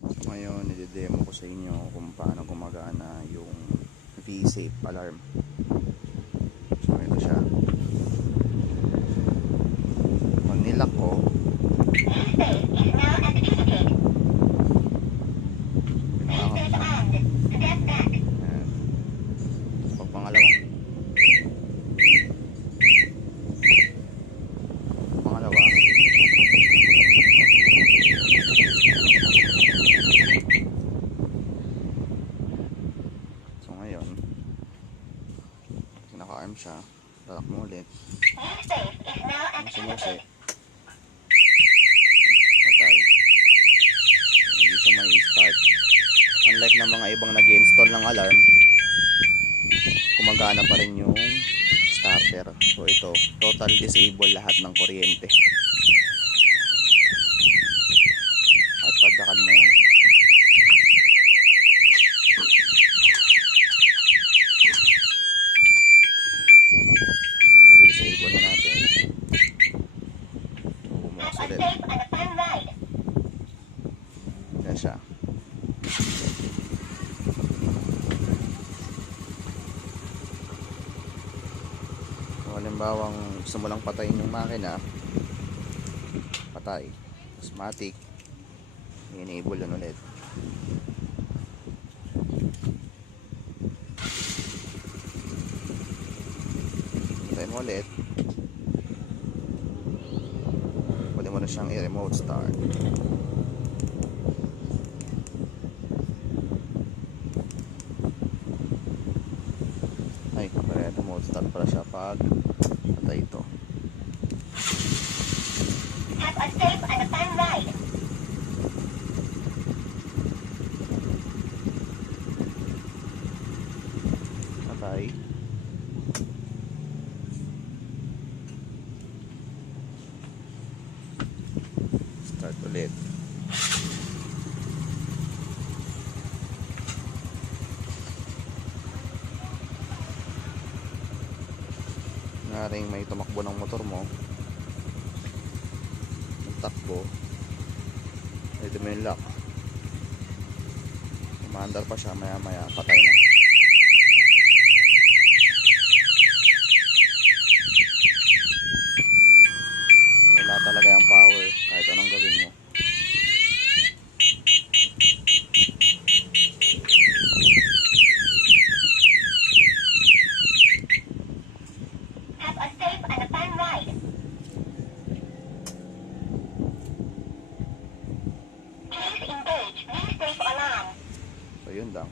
Ngayon, i-demo ko sa inyo kung paano gumagana yung V-safe alarm. So, ito siya. Pag nilock ko, pag pangalawa, so ngayon, naka-arm siya, lalak mo ulit, sumusi, matay, hindi siya may start. Unlike ng mga ibang nag-install ng alarm, gumagana pa rin yung starter. So ito, total disable lahat ng kuryente. At padyakan mo yan. So disable na natin. Bumukas ulit. Yan siya. So halimbawang gusto mo lang patayin yung makina, patay. Automatic, i-enable yan ulit. Patayin mo ulit. Pwede mo na siyang i-remote start. Ay, remote start pala siya pag patay ito. Have a safe and a fun ride. Patay. Start ulit. Ngaring may tumakbo ng motor mo, takbo, ito mo yung lock, umaandar pa siya, maya maya patay na. Wala talaga yung power kahit anong gawin mo. Have a safe and a fun ride. Please engage V-safe alarm. So yun lang.